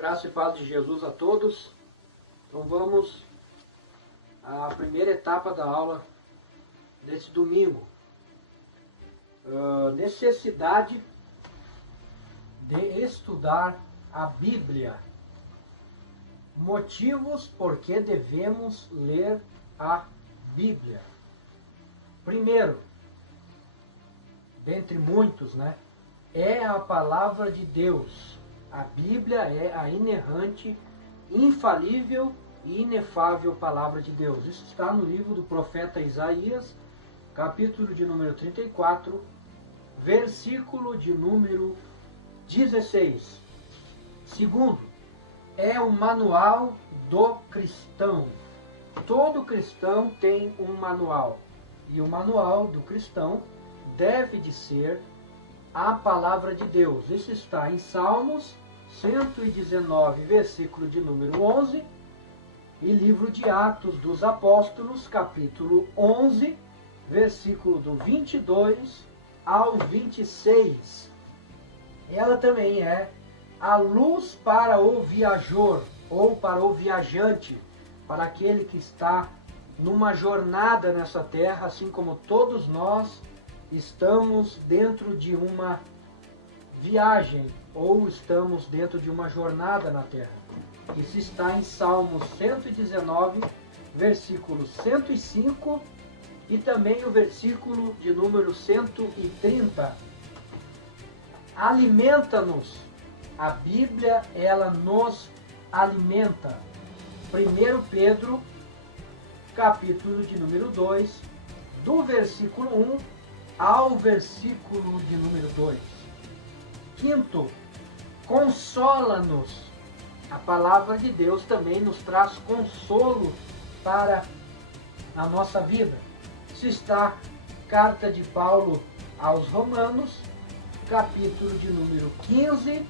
Graça e paz de Jesus a todos. Então vamos à primeira etapa da aula desse domingo. Necessidade de estudar a Bíblia. Motivos por que devemos ler a Bíblia. Primeiro, dentre muitos, é a palavra de Deus. A Bíblia é a inerrante, infalível e inefável palavra de Deus. Isso está no livro do profeta Isaías, capítulo de número 34, versículo de número 16. Segundo, é o manual do cristão. Todo cristão tem um manual. E o manual do cristão deve de ser a palavra de Deus. Isso está em Salmos 119, versículo de número 11, e livro de Atos dos Apóstolos, capítulo 11, versículo do 22 ao 26. Ela também é a luz para o viajor, ou para o viajante, para aquele que está numa jornada nessa terra, assim como todos nós estamos dentro de uma viagem, ou estamos dentro de uma jornada na terra. Isso está em Salmos 119, versículo 105 e também o versículo de número 130. Alimenta-nos. A Bíblia, ela nos alimenta. 1 Pedro, capítulo de número 2, do versículo 1 ao versículo de número 2. Quinto, consola-nos. A palavra de Deus também nos traz consolo para a nossa vida. Isso está carta de Paulo aos Romanos, capítulo de número 15,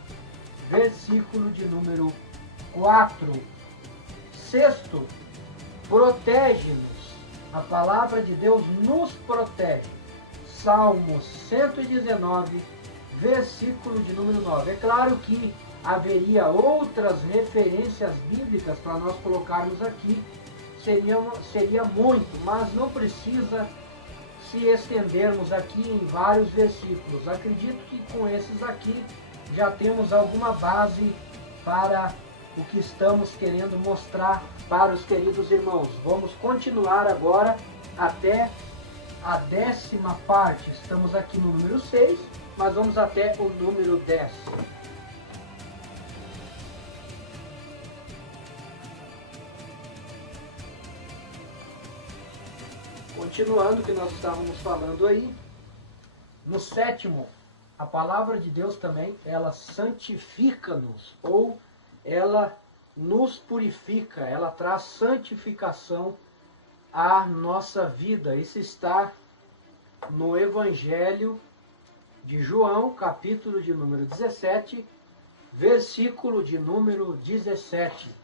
versículo de número 4. Sexto, protege-nos. A palavra de Deus nos protege. Salmos 119, versículo de número 9. É claro que haveria outras referências bíblicas para nós colocarmos aqui. Seria muito, mas não precisa se estendermos aqui em vários versículos. Acredito que com esses aqui já temos alguma base para o que estamos querendo mostrar para os queridos irmãos. Vamos continuar agora até a 10ª parte. Estamos aqui no número 6, mas vamos até o número 10. Continuando o que nós estávamos falando aí, no 7º, a palavra de Deus também, ela santifica-nos, ou ela nos purifica, ela traz santificação à nossa vida. Isso está no Evangelho de João, capítulo de número 17, versículo de número 17.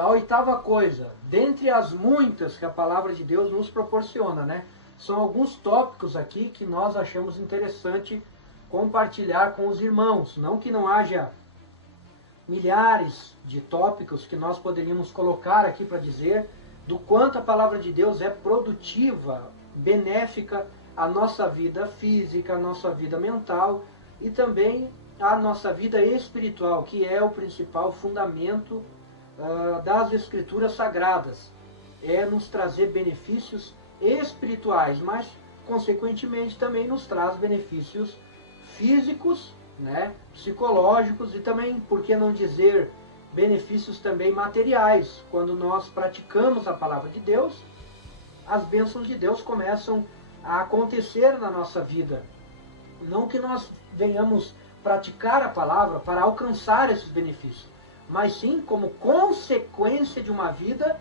A 8ª coisa, dentre as muitas que a palavra de Deus nos proporciona, são alguns tópicos aqui que nós achamos interessante compartilhar com os irmãos. Não que não haja milhares de tópicos que nós poderíamos colocar aqui para dizer do quanto a palavra de Deus é produtiva, benéfica à nossa vida física, à nossa vida mental e também à nossa vida espiritual, que é o principal fundamento das Escrituras Sagradas. É nos trazer benefícios espirituais, mas consequentemente também nos traz benefícios físicos, psicológicos e também, por que não dizer, benefícios também materiais. Quando nós praticamos a palavra de Deus, as bênçãos de Deus começam a acontecer na nossa vida. Não que nós venhamos praticar a palavra para alcançar esses benefícios, mas sim como consequência de uma vida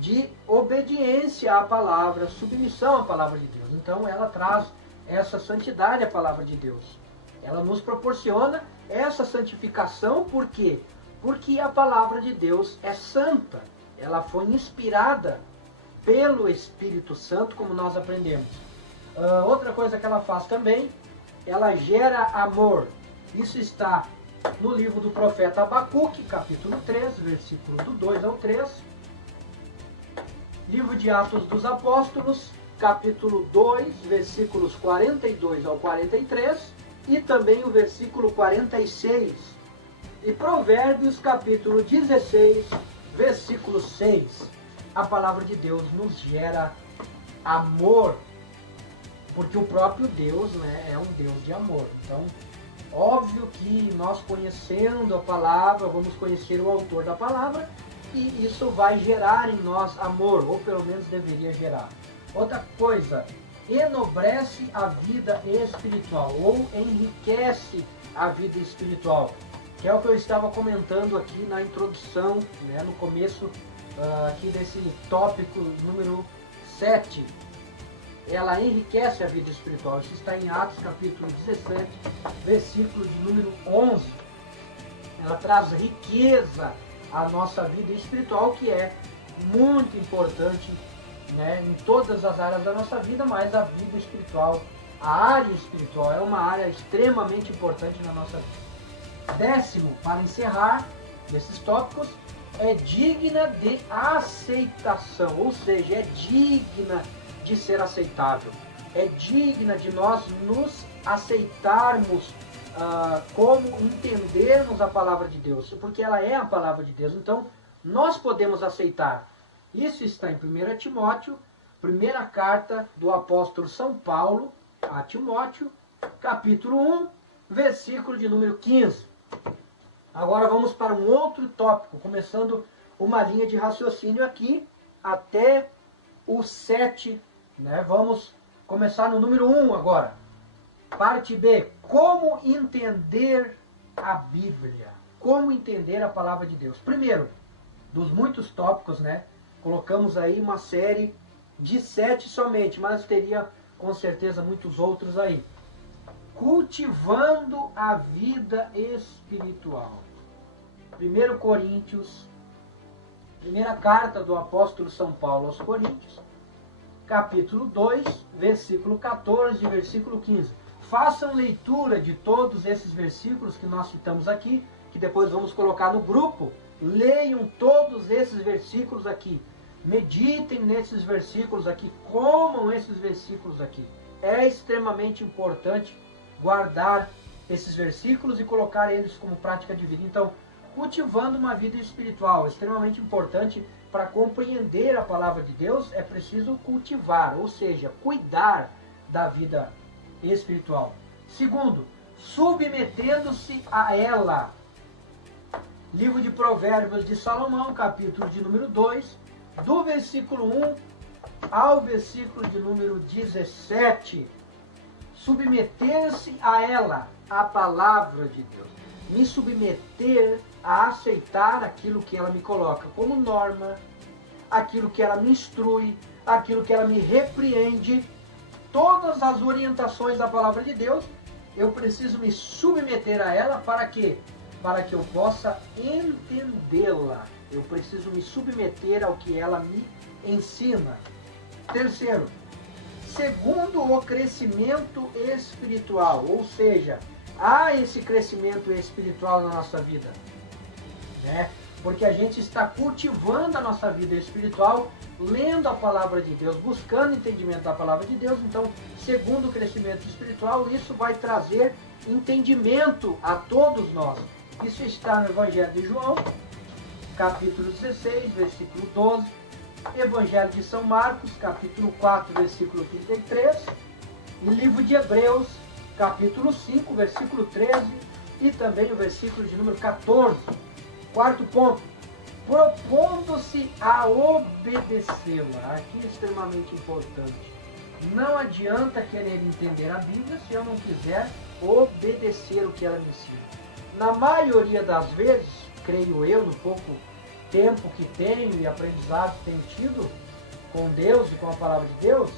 de obediência à palavra, submissão à palavra de Deus. Então ela traz essa santidade à palavra de Deus. Ela nos proporciona essa santificação, por quê? Porque a palavra de Deus é santa. Ela foi inspirada pelo Espírito Santo, como nós aprendemos. Outra coisa que ela faz também, ela gera amor. Isso está no livro do profeta Abacuque, capítulo 3, versículo do 2 ao 3. Livro de Atos dos Apóstolos, capítulo 2, versículos 42 ao 43. E também o versículo 46. E Provérbios, capítulo 16, versículo 6. A palavra de Deus nos gera amor, porque o próprio Deus, né, é um Deus de amor. Então, óbvio que nós conhecendo a palavra, vamos conhecer o autor da palavra, e isso vai gerar em nós amor, ou pelo menos deveria gerar. Outra coisa, enobrece a vida espiritual, ou enriquece a vida espiritual, que é o que eu estava comentando aqui na introdução, né, no começo aqui desse tópico número 7. Ela enriquece a vida espiritual. Isso está em Atos capítulo 17, versículo de número 11. Ela traz riqueza à nossa vida espiritual, que é muito importante, né, em todas as áreas da nossa vida, mas a vida espiritual, a área espiritual é uma área extremamente importante na nossa vida. 10º, para encerrar desses tópicos, é digna de aceitação, ou seja, é digna de ser aceitável, é digna de nós nos aceitarmos como entendermos a palavra de Deus, porque ela é a palavra de Deus, então nós podemos aceitar. Isso está em 1 Timóteo, primeira carta do apóstolo São Paulo a Timóteo, capítulo 1, versículo de número 15. Agora vamos para um outro tópico, começando uma linha de raciocínio aqui até o 7, né? Vamos começar no número 1 agora. Parte B, como entender a Bíblia? Como entender a palavra de Deus? Primeiro, dos muitos tópicos, né? Colocamos aí uma série de 7 somente, mas teria com certeza muitos outros aí. Cultivando a vida espiritual. 1 Coríntios, primeira carta do apóstolo São Paulo aos Coríntios, capítulo 2, versículo 14 e versículo 15. Façam leitura de todos esses versículos que nós citamos aqui, que depois vamos colocar no grupo. Leiam todos esses versículos aqui. Meditem nesses versículos aqui, comam esses versículos aqui. É extremamente importante guardar esses versículos e colocar eles como prática de vida. Então, cultivando uma vida espiritual, extremamente importante para compreender a palavra de Deus, é preciso cultivar, ou seja, cuidar da vida espiritual. Segundo, submetendo-se a ela. Livro de Provérbios de Salomão, capítulo de número 2, do versículo 1 ao versículo de número 17. Submeter-se a ela, a palavra de Deus. Me submeter a aceitar aquilo que ela me coloca como norma, aquilo que ela me instrui, aquilo que ela me repreende, todas as orientações da palavra de Deus, eu preciso me submeter a ela para quê? Para que eu possa entendê-la. Eu preciso me submeter ao que ela me ensina. Terceiro, segundo o crescimento espiritual, ou seja, há esse crescimento espiritual na nossa vida, né? Porque a gente está cultivando a nossa vida espiritual, lendo a palavra de Deus, buscando entendimento da palavra de Deus. Então, segundo o crescimento espiritual, isso vai trazer entendimento a todos nós. Isso está no Evangelho de João, capítulo 16, versículo 12, Evangelho de São Marcos, capítulo 4, versículo 33, e livro de Hebreus, capítulo 5, versículo 13, e também o versículo de número 14. Quarto ponto, propondo-se a obedecê-la. Aqui é extremamente importante. Não adianta querer entender a Bíblia se eu não quiser obedecer o que ela me ensina. Na maioria das vezes, creio eu, no pouco tempo que tenho e aprendizado que tenho tido com Deus e com a palavra de Deus,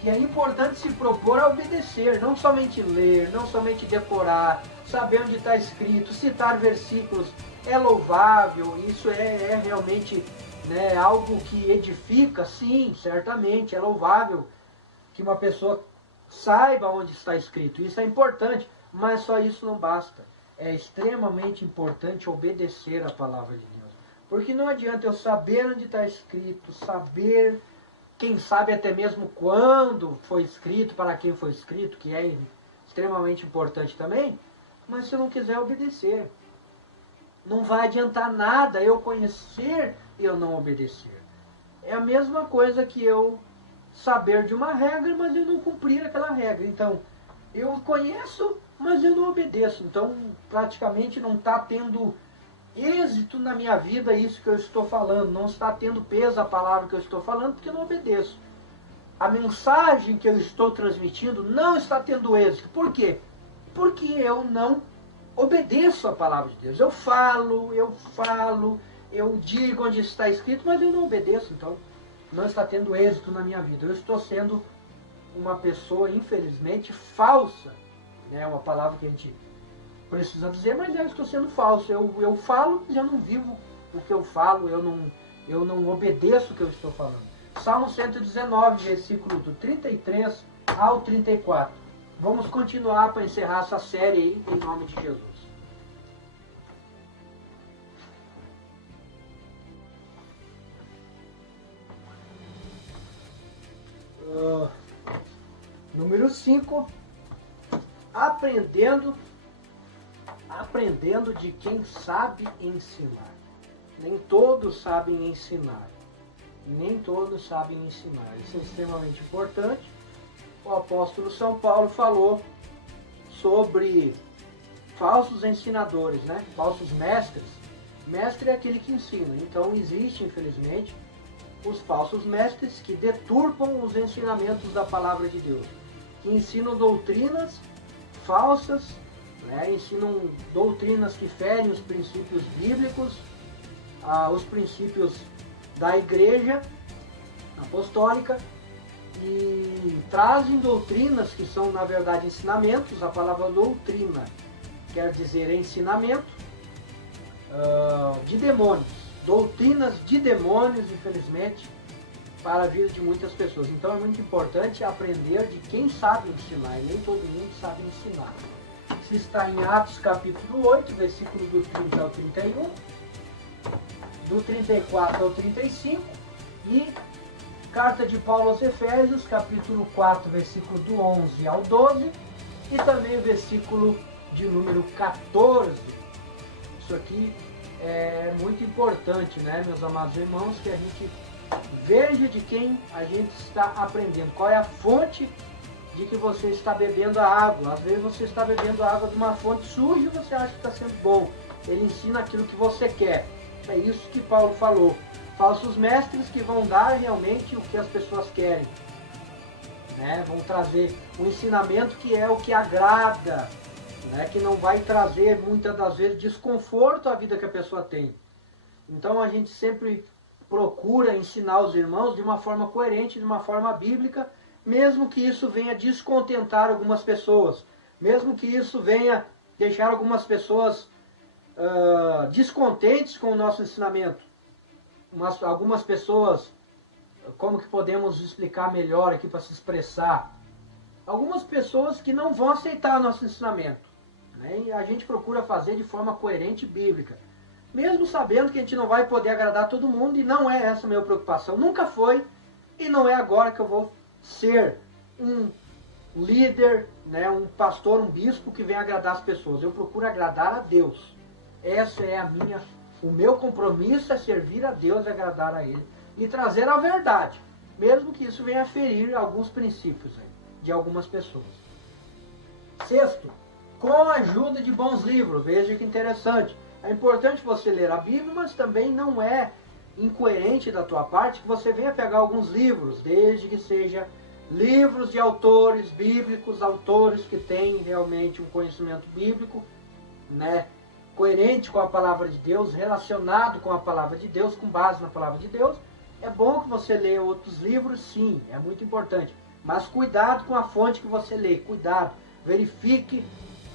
que é importante se propor a obedecer, não somente ler, não somente decorar, saber onde está escrito, citar versículos, é louvável, isso é realmente, né, algo que edifica, sim, certamente, é louvável que uma pessoa saiba onde está escrito, isso é importante, mas só isso não basta. é extremamente importante obedecer a palavra de Deus. Porque não adianta eu saber onde está escrito, saber, quem sabe até mesmo quando foi escrito, para quem foi escrito, que é extremamente importante também, mas se eu não quiser obedecer. Não vai adiantar nada eu conhecer e eu não obedecer. É a mesma coisa que eu saber de uma regra, mas eu não cumprir aquela regra. Então, eu conheço, mas eu não obedeço. Então, praticamente não está tendo êxito na minha vida isso que eu estou falando. Não está tendo peso a palavra que eu estou falando, porque eu não obedeço. A mensagem que eu estou transmitindo não está tendo êxito. Por quê? Porque eu não obedeço a palavra de Deus. Eu falo, eu digo onde está escrito, mas eu não obedeço. Então, não está tendo êxito na minha vida. Eu estou sendo uma pessoa, infelizmente, falsa. É uma palavra que a gente precisa dizer, mas eu estou sendo falso. Eu falo, mas eu não vivo o que eu falo, eu não obedeço o que eu estou falando. Salmo 119, versículo do 33 ao 34. Vamos continuar para encerrar essa série aí, em nome de Jesus. Número 5. Aprendendo de quem sabe ensinar. Nem todos sabem ensinar. Nem todos sabem ensinar. Isso é extremamente importante. O apóstolo São Paulo falou sobre falsos ensinadores, né? Falsos mestres. Mestre é aquele que ensina. Então existe, infelizmente, os falsos mestres que deturpam os ensinamentos da palavra de Deus, que ensinam doutrinas falsas, né? Ensinam doutrinas que ferem os princípios bíblicos, os princípios da igreja apostólica, e trazem doutrinas que são, na verdade, ensinamentos. A palavra doutrina quer dizer ensinamento de demônios, doutrinas de demônios, infelizmente, para a vida de muitas pessoas. Então é muito importante aprender de quem sabe ensinar, e nem todo mundo sabe ensinar. Isso está em Atos capítulo 8, versículo do 30 ao 31, do 34 ao 35, e Carta de Paulo aos Efésios, capítulo 4, versículo do 11 ao 12, e também o versículo de número 14. Isso aqui é muito importante, né, meus amados irmãos, que a gente veja de quem a gente está aprendendo, qual é a fonte de que você está bebendo a água. Às vezes você está bebendo a água de uma fonte suja e você acha que está sendo bom. Ele ensina aquilo que você quer. É isso que Paulo falou. Falsos mestres que vão dar realmente o que as pessoas querem, né? Vão trazer um ensinamento que é o que agrada, né? Que não vai trazer muitas das vezes desconforto à vida que a pessoa tem. Então a gente sempre procura ensinar os irmãos de uma forma coerente, de uma forma bíblica, mesmo que isso venha descontentar algumas pessoas, mesmo que isso venha deixar algumas pessoas descontentes com o nosso ensinamento. Algumas pessoas, como que podemos explicar melhor aqui para se expressar? Algumas pessoas que não vão aceitar o nosso ensinamento, né? E a gente procura fazer de forma coerente e bíblica, mesmo sabendo que a gente não vai poder agradar todo mundo, e não é essa a minha preocupação. Nunca foi, e não é agora que eu vou ser um líder, né, um pastor, um bispo que vem agradar as pessoas. Eu procuro agradar a Deus. Essa é o meu compromisso é servir a Deus e agradar a Ele, e trazer a verdade, mesmo que isso venha a ferir alguns princípios de algumas pessoas. Sexto, com a ajuda de bons livros. Veja que interessante. É importante você ler a Bíblia, mas também não é incoerente da tua parte que você venha pegar alguns livros, desde que seja livros de autores bíblicos, autores que têm realmente um conhecimento bíblico, né, coerente com a palavra de Deus, relacionado com a palavra de Deus, com base na palavra de Deus. É bom que você leia outros livros, sim, é muito importante, mas cuidado com a fonte que você lê, cuidado, verifique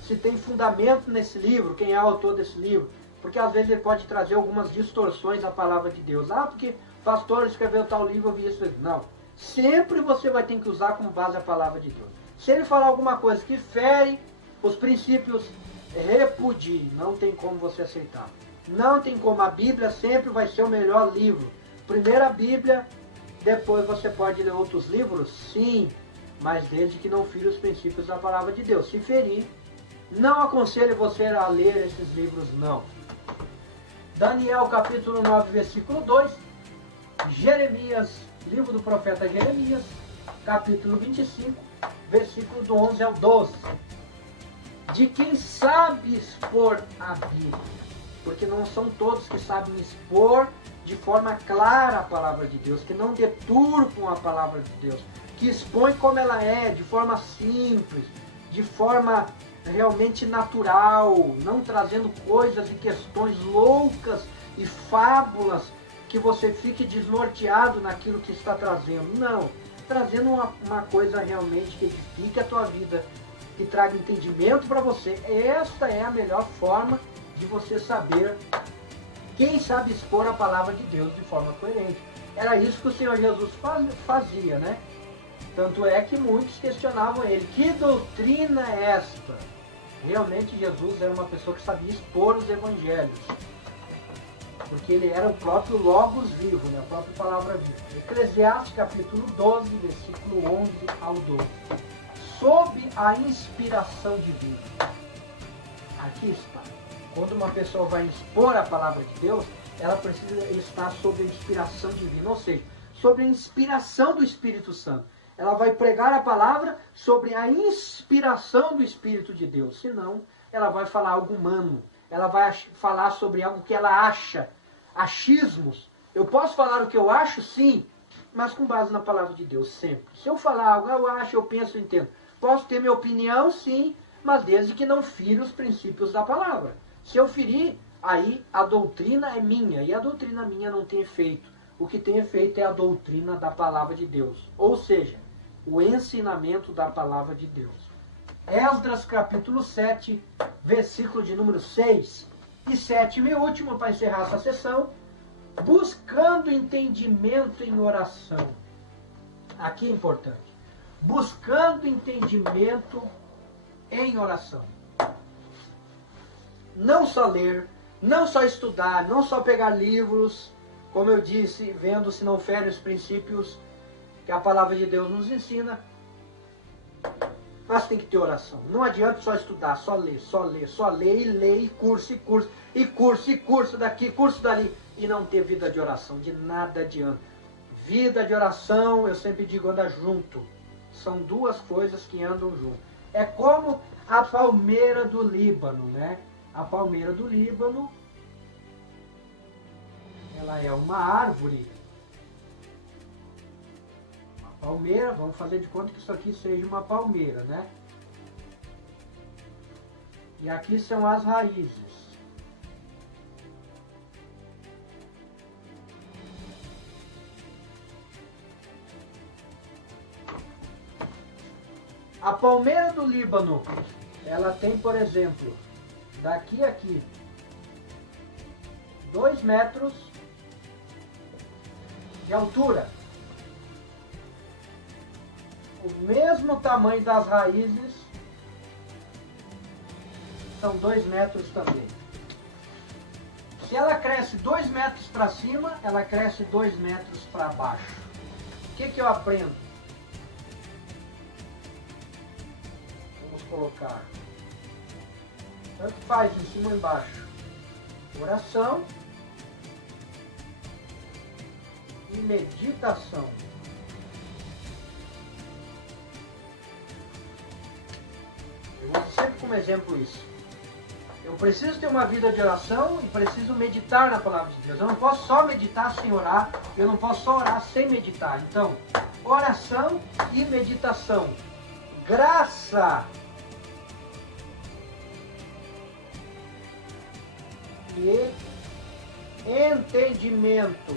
se tem fundamento nesse livro, quem é o autor desse livro, porque às vezes ele pode trazer algumas distorções à palavra de Deus. Porque o pastor escreveu tal livro, eu vi isso. Não, sempre você vai ter que usar como base a palavra de Deus. Se ele falar alguma coisa que fere os princípios repudie, não tem como você aceitar. Não tem como, a Bíblia sempre vai ser o melhor livro. Primeiro a Bíblia, depois você pode ler outros livros, sim, mas desde que não fira os princípios da palavra de Deus. Se ferir, não aconselho você a ler esses livros, não. Daniel capítulo 9, versículo 2, Jeremias, livro do profeta Jeremias, capítulo 25, versículo do 11 ao 12. De quem sabe expor a Bíblia, porque não são todos que sabem expor de forma clara a palavra de Deus, que não deturpam a palavra de Deus, que expõem como ela é, de forma simples, de forma realmente natural, não trazendo coisas e questões loucas e fábulas que você fique desnorteado naquilo que está trazendo. Não, trazendo uma coisa realmente que edifique a tua vida, que traga entendimento para você. Esta é a melhor forma de você saber quem sabe expor a palavra de Deus de forma coerente. Era isso que o Senhor Jesus fazia, né? Tanto é que muitos questionavam ele, que doutrina é esta? Realmente Jesus era uma pessoa que sabia expor os evangelhos, porque ele era o próprio Logos vivo, né? A própria palavra viva. Eclesiastes capítulo 12, versículo 11 ao 12. Sob a inspiração divina. Aqui está. Quando uma pessoa vai expor a palavra de Deus, ela precisa estar sob a inspiração divina, ou seja, sobre a inspiração do Espírito Santo. Ela vai pregar a palavra sobre a inspiração do Espírito de Deus. Senão, ela vai falar algo humano. Ela vai falar sobre algo que ela acha. Achismos. Eu posso falar o que eu acho? Sim. Mas com base na palavra de Deus, sempre. Se eu falar algo, eu acho, eu penso, eu entendo. Posso ter minha opinião? Sim. Mas desde que não fira os princípios da palavra. Se eu ferir, aí a doutrina é minha. E a doutrina minha não tem efeito. O que tem efeito é a doutrina da palavra de Deus. Ou seja, o ensinamento da palavra de Deus. Esdras capítulo 7, versículo de número 6 e 7 e último, para encerrar essa sessão, buscando entendimento em oração. Aqui é importante. Buscando entendimento em oração. Não só ler, não só estudar, não só pegar livros, como eu disse, vendo se não fere os princípios que a palavra de Deus nos ensina, mas tem que ter oração. Não adianta só estudar, só ler, e ler, e curso daqui, curso dali, e não ter vida de oração. De nada adianta. Vida de oração, eu sempre digo, anda junto. São duas coisas que andam junto. É como a palmeira do Líbano, né? A palmeira do Líbano, ela é uma árvore. Uma palmeira, vamos fazer de conta que isso aqui seja uma palmeira, né? E aqui são as raízes. A palmeira do Líbano, ela tem, por exemplo, daqui a aqui, 2 metros de altura. O mesmo tamanho das raízes, são 2 metros também. Se ela cresce 2 metros para cima, ela cresce 2 metros para baixo. O que eu aprendo? Vamos colocar. Tanto faz em cima ou embaixo. Oração e meditação. Eu uso sempre como exemplo isso. Eu preciso ter uma vida de oração e preciso meditar na palavra de Deus. Eu não posso só meditar sem orar, eu não posso só orar sem meditar. Então, oração e meditação. Graça e entendimento.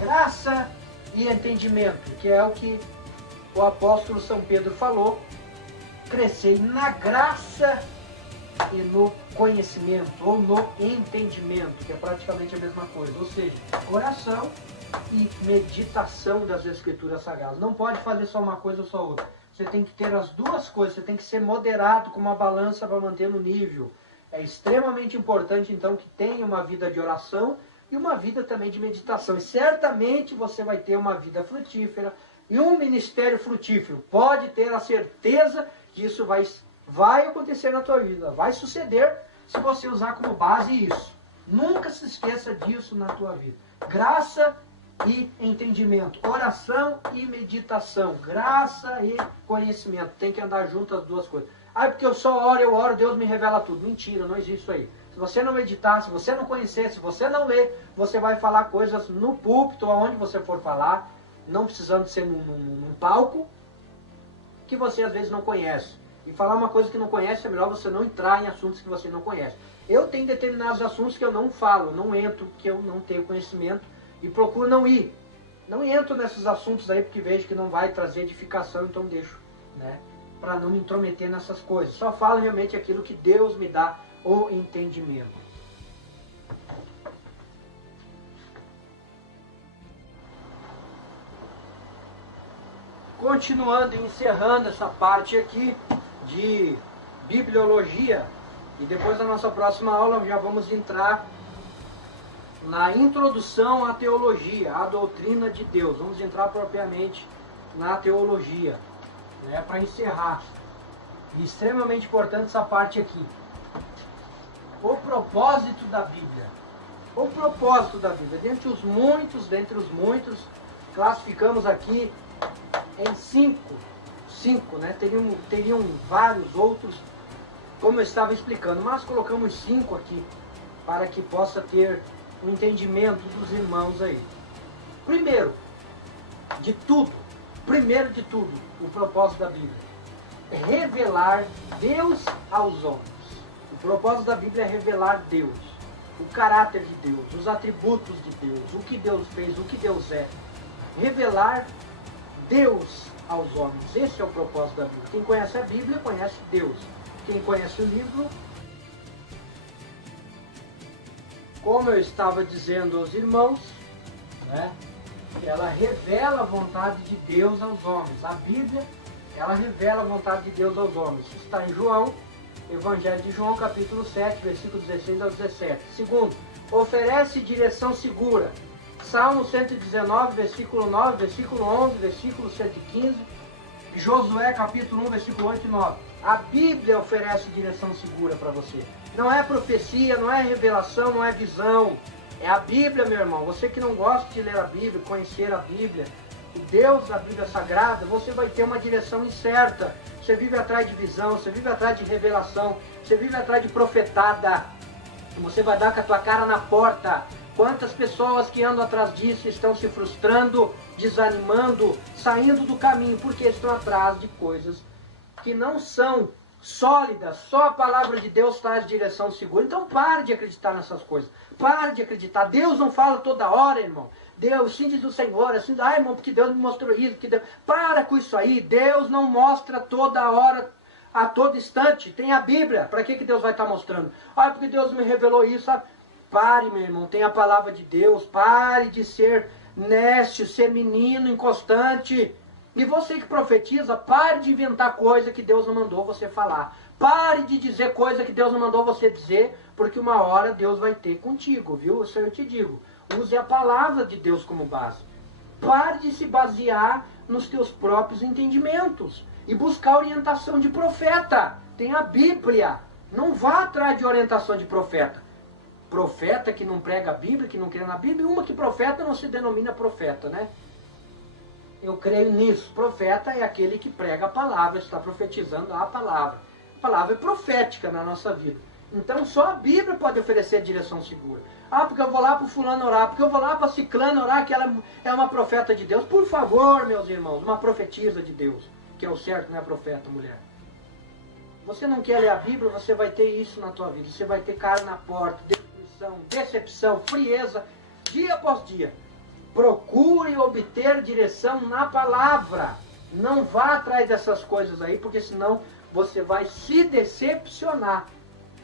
Graça e entendimento, que é o que o apóstolo São Pedro falou, crescer na graça e no conhecimento, ou no entendimento, que é praticamente a mesma coisa. Ou seja, oração e meditação das Escrituras Sagradas. Não pode fazer só uma coisa ou só outra. Você tem que ter as duas coisas, você tem que ser moderado com uma balança para manter no nível. É extremamente importante, então, que tenha uma vida de oração e uma vida também de meditação. E certamente você vai ter uma vida frutífera e um ministério frutífero. Pode ter a certeza que isso vai acontecer na tua vida, vai suceder se você usar como base isso. Nunca se esqueça disso na tua vida. Graça e entendimento, oração e meditação, graça e conhecimento. Tem que andar junto as duas coisas. Ah, porque eu só oro, eu oro, Deus me revela tudo. Mentira, não existe isso aí. Se você não meditar, se você não conhecer, se você não ler, você vai falar coisas no púlpito, aonde você for falar, não precisando ser num palco, que você às vezes não conhece. E falar uma coisa que não conhece, é melhor você não entrar em assuntos que você não conhece. Eu tenho determinados assuntos que eu não falo, não entro, que eu não tenho conhecimento, e procuro não ir. Não entro nesses assuntos aí, porque vejo que não vai trazer edificação, então deixo, né? Para não me intrometer nessas coisas. Só falo realmente aquilo que Deus me dá o entendimento. Continuando e encerrando essa parte aqui de bibliologia, e depois da nossa próxima aula já vamos entrar na introdução à teologia, à doutrina de Deus. Vamos entrar propriamente na teologia, né, para encerrar. E extremamente importante essa parte aqui. O propósito da Bíblia. O propósito da Bíblia. Dentre os muitos, classificamos aqui em cinco, né? Teriam vários outros, como eu estava explicando, mas colocamos 5 aqui, para que possa ter o entendimento dos irmãos aí. Primeiro de tudo, o propósito da Bíblia é revelar Deus aos homens. O propósito da Bíblia é revelar Deus, o caráter de Deus, os atributos de Deus, o que Deus fez, o que Deus é. Revelar Deus aos homens. Esse é o propósito da Bíblia. Quem conhece a Bíblia, conhece Deus. Quem conhece o livro, como eu estava dizendo aos irmãos, né, ela revela a vontade de Deus aos homens. A Bíblia, ela revela a vontade de Deus aos homens. Está em João, Evangelho de João, capítulo 7, versículo 16 ao 17. Segundo, oferece direção segura. Salmo 119, versículo 9, versículo 11, versículo 115. Josué, capítulo 1, versículo 8 e 9. A Bíblia oferece direção segura para você. Não é profecia, não é revelação, não é visão. É a Bíblia, meu irmão. Você que não gosta de ler a Bíblia, conhecer a Bíblia, o Deus da Bíblia Sagrada, você vai ter uma direção incerta. Você vive atrás de visão, você vive atrás de revelação, você vive atrás de profetada. Você vai dar com a tua cara na porta. Quantas pessoas que andam atrás disso estão se frustrando, desanimando, saindo do caminho, porque estão atrás de coisas que não são sólidas. Só a palavra de Deus traz direção segura. Então pare de acreditar nessas coisas. Pare de acreditar. Deus não fala toda hora, irmão. Deus, sim diz o Senhor, assim, irmão, porque Deus me mostrou isso. Porque Deus... Para com isso aí. Deus não mostra toda hora, a todo instante. Tem a Bíblia. Para que Deus vai estar mostrando? Porque Deus me revelou isso, sabe? Pare, meu irmão, tem a palavra de Deus. Pare de ser nécio, ser menino, inconstante. E você que profetiza, pare de inventar coisa que Deus não mandou você falar. Pare de dizer coisa que Deus não mandou você dizer, porque uma hora Deus vai ter contigo, viu? Isso eu te digo. Use a palavra de Deus como base. Pare de se basear nos teus próprios entendimentos e buscar orientação de profeta. Tem a Bíblia. Não vá atrás de orientação de profeta. Profeta que não prega a Bíblia, que não crê na Bíblia, uma que profeta não se denomina profeta, né? Eu creio nisso. Profeta é aquele que prega a palavra, está profetizando a palavra. A palavra é profética na nossa vida. Então só a Bíblia pode oferecer direção segura. Porque eu vou lá para o fulano orar, porque eu vou lá para a ciclana orar, que ela é uma profeta de Deus. Por favor, meus irmãos, uma profetisa de Deus, que é o certo, não é profeta, mulher. Você não quer ler a Bíblia, você vai ter isso na tua vida. Você vai ter cara na porta, decepção, frieza, dia após dia. Procure obter direção na palavra. Não vá atrás dessas coisas aí, porque senão você vai se decepcionar.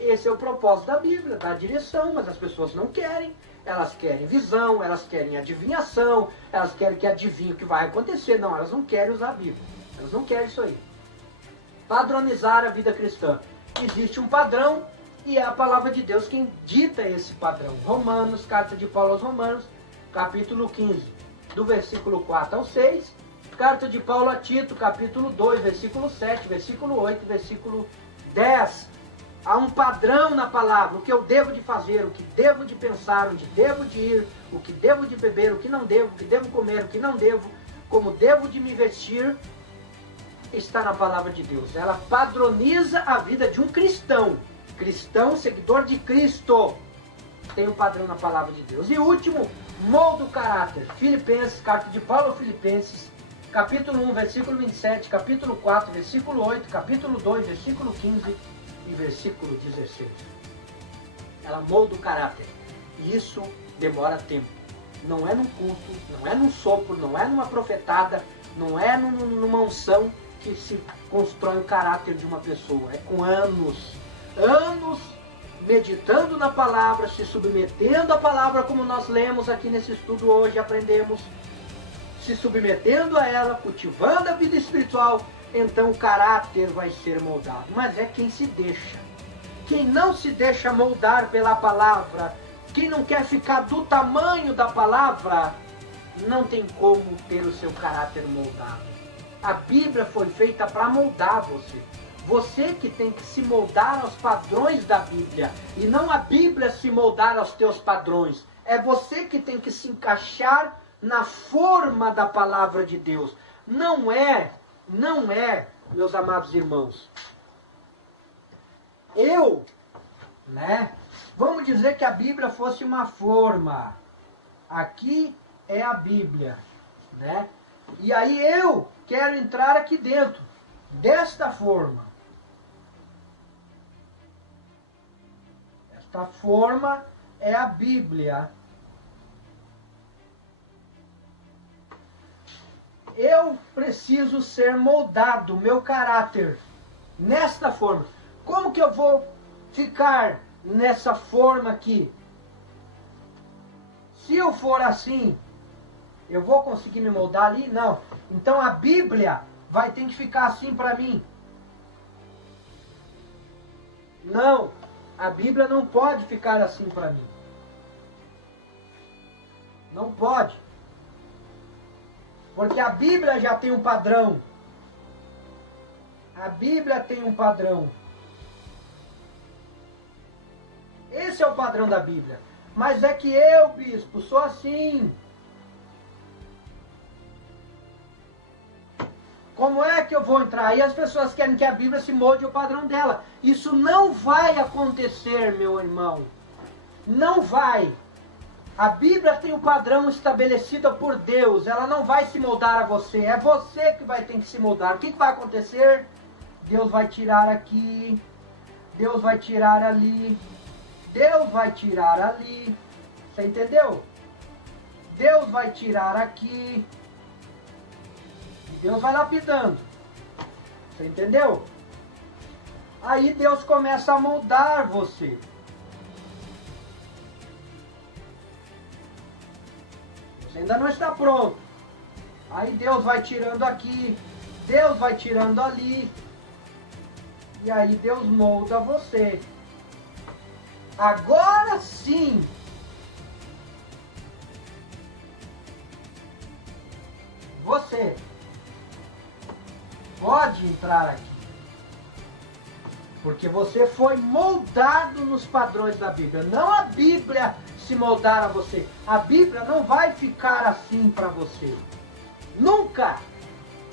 Esse é o propósito da Bíblia, dar direção, mas as pessoas não querem. elas querem visão, elas querem adivinhação, elas querem que adivinhe o que vai acontecer. Não, elas não querem usar a Bíblia. Elas não querem isso aí. Padronizar a vida cristã. Existe um padrão e é a palavra de Deus quem dita esse padrão. Romanos, carta de Paulo aos Romanos, capítulo 15, do versículo 4 ao 6. Carta de Paulo a Tito, capítulo 2, versículo 7, versículo 8, versículo 10. Há um padrão na palavra, o que eu devo de fazer, o que devo de pensar, onde devo de ir, o que devo de beber, o que não devo, o que devo comer, o que não devo, como devo de me vestir, está na palavra de Deus. Ela padroniza a vida de um cristão. Cristão, seguidor de Cristo. Tem um padrão na palavra de Deus. E último, molda o caráter. Filipenses, carta de Paulo aos Filipenses, capítulo 1, versículo 27, capítulo 4, versículo 8, capítulo 2, versículo 15 e versículo 16. Ela molda o caráter. E isso demora tempo. Não é num culto, não é num sopro, não é numa profetada, não é numa unção que se constrói o caráter de uma pessoa. É com anos. Anos meditando na palavra, se submetendo à palavra, como nós lemos aqui nesse estudo hoje, aprendemos. Se submetendo a ela, cultivando a vida espiritual, então o caráter vai ser moldado. Mas é quem se deixa. Quem não se deixa moldar pela palavra, quem não quer ficar do tamanho da palavra, não tem como ter o seu caráter moldado. A Bíblia foi feita para moldar você. Você que tem que se moldar aos padrões da Bíblia. E não a Bíblia se moldar aos teus padrões. É você que tem que se encaixar na forma da palavra de Deus. Não é, meus amados irmãos. Vamos dizer que a Bíblia fosse uma forma. Aqui é a Bíblia, né? E aí eu quero entrar aqui dentro, desta forma. Esta forma é a Bíblia. Eu preciso ser moldado, meu caráter, nesta forma. Como que eu vou ficar nessa forma aqui? Se eu for assim, eu vou conseguir me moldar ali? Não. Então a Bíblia vai ter que ficar assim para mim. Não. A Bíblia não pode ficar assim para mim. Não pode. Porque a Bíblia já tem um padrão. A Bíblia tem um padrão. Esse é o padrão da Bíblia. Mas é que eu, bispo, sou assim. Como é que eu vou entrar? E as pessoas querem que a Bíblia se molde ao padrão dela. Isso não vai acontecer, meu irmão. Não vai. A Bíblia tem um padrão estabelecido por Deus. Ela não vai se moldar a você. É você que vai ter que se moldar. O que vai acontecer? Deus vai tirar aqui. Deus vai tirar ali. Deus vai tirar ali. Você entendeu? Deus vai tirar aqui. E Deus vai lapidando. Você entendeu? Aí Deus começa a moldar você. Você ainda não está pronto. Aí Deus vai tirando aqui. Deus vai tirando ali. E aí Deus molda você. Agora sim. Você pode entrar aqui. Porque você foi moldado nos padrões da Bíblia. Não a Bíblia se moldar a você. A Bíblia não vai ficar assim para você. Nunca.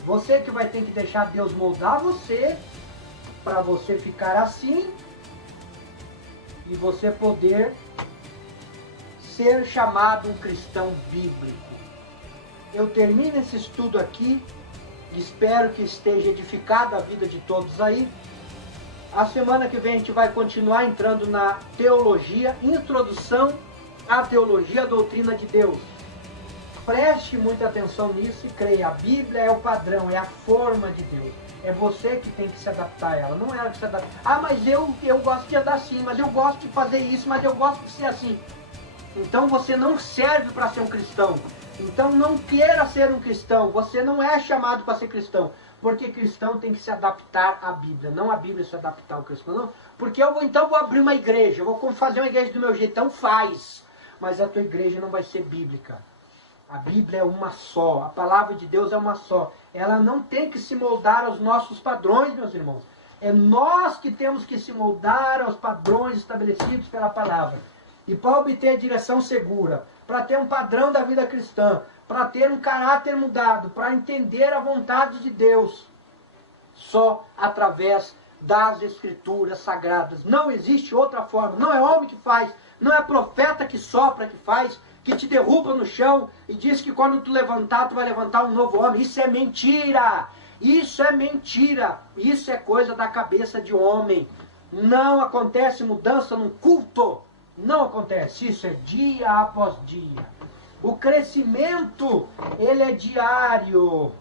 Você que vai ter que deixar Deus moldar você. Para você ficar assim. E você poder ser chamado um cristão bíblico. Eu termino esse estudo aqui. Espero que esteja edificado a vida de todos aí. A semana que vem a gente vai continuar entrando na teologia, introdução à teologia, à doutrina de Deus. Preste muita atenção nisso e creia. A Bíblia é o padrão, é a forma de Deus. É você que tem que se adaptar a ela, não é ela que se adapta. Ah, mas eu gosto de andar assim, mas eu gosto de fazer isso, mas eu gosto de ser assim. Então você não serve para ser um cristão. Então não queira ser um cristão. Você não é chamado para ser cristão. Porque cristão tem que se adaptar à Bíblia. Não a Bíblia se adaptar ao cristão. Não. Porque então vou abrir uma igreja. Eu vou fazer uma igreja do meu jeito. Então faz. Mas a tua igreja não vai ser bíblica. A Bíblia é uma só. A palavra de Deus é uma só. Ela não tem que se moldar aos nossos padrões, meus irmãos. É nós que temos que se moldar aos padrões estabelecidos pela palavra. E para obter a direção segura, para ter um padrão da vida cristã, para ter um caráter mudado, para entender a vontade de Deus, só através das Escrituras Sagradas. Não existe outra forma. Não é homem que faz, não é profeta que sopra que faz, que te derruba no chão e diz que quando tu levantar, tu vai levantar um novo homem. Isso é mentira! Isso é mentira! Isso é coisa da cabeça de homem. Não acontece mudança num culto. Não acontece. Isso é dia após dia. O crescimento, ele é diário.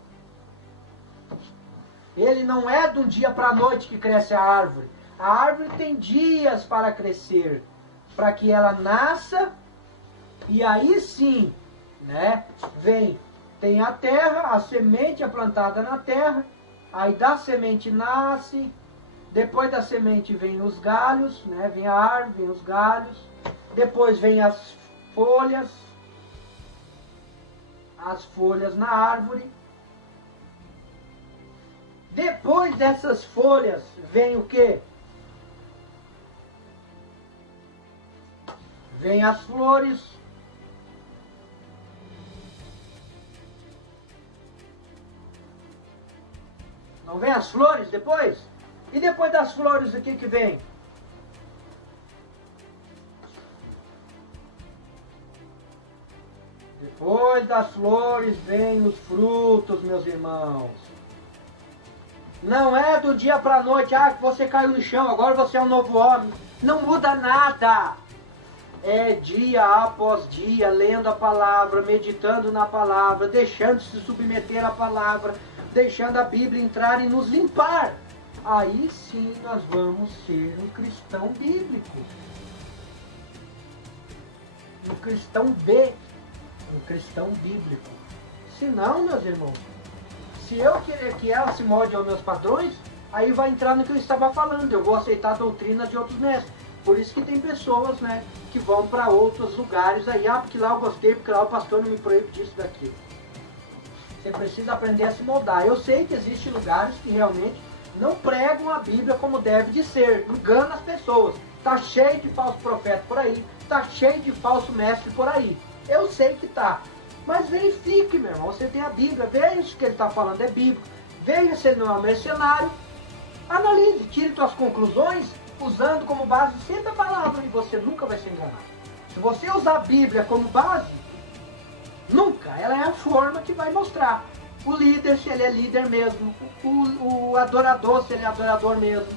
Ele não é de um dia para a noite que cresce a árvore. A árvore tem dias para crescer, para que ela nasça, e aí sim, né, tem a terra, a semente é plantada na terra, aí da semente nasce, depois da semente vem os galhos, né, vem a árvore, vem os galhos, depois vem as folhas na árvore. Depois dessas folhas vem o quê? Vem as flores. Não vem as flores depois? E depois das flores o que que vem? Depois das flores vem os frutos, meus irmãos. Não é do dia para a noite, que você caiu no chão, agora você é um novo homem. Não muda nada. É dia após dia, lendo a palavra, meditando na palavra, deixando se submeter à palavra, deixando a Bíblia entrar e nos limpar. Aí sim nós vamos ser um cristão bíblico. Um cristão um cristão bíblico. Se não, meus irmãos, se eu querer que ela se molde aos meus padrões, aí vai entrar no que eu estava falando. Eu vou aceitar a doutrina de outros mestres. Por isso que tem pessoas, né, que vão para outros lugares aí. Porque lá eu gostei, porque lá o pastor não me proíbe disso e daquilo. Você precisa aprender a se moldar. Eu sei que existem lugares que realmente não pregam a Bíblia como deve de ser. Engana as pessoas. Está cheio de falso profeta por aí. Está cheio de falso mestre por aí. Eu sei que está. Mas verifique, meu irmão. Você tem a Bíblia. Veja se o que ele está falando é bíblico. Veja se ele não é um mercenário. Analise, tire suas conclusões usando como base sempre a palavra e você nunca vai ser enganado. Se você usar a Bíblia como base, nunca. Ela é a forma que vai mostrar. O líder, se ele é líder mesmo. O adorador, se ele é adorador mesmo.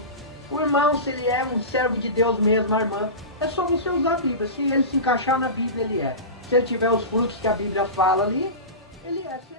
O irmão, se ele é um servo de Deus mesmo, a irmã. É só você usar a Bíblia. Se ele se encaixar na Bíblia, ele é. Se ele tiver os frutos que a Bíblia fala ali, ele é.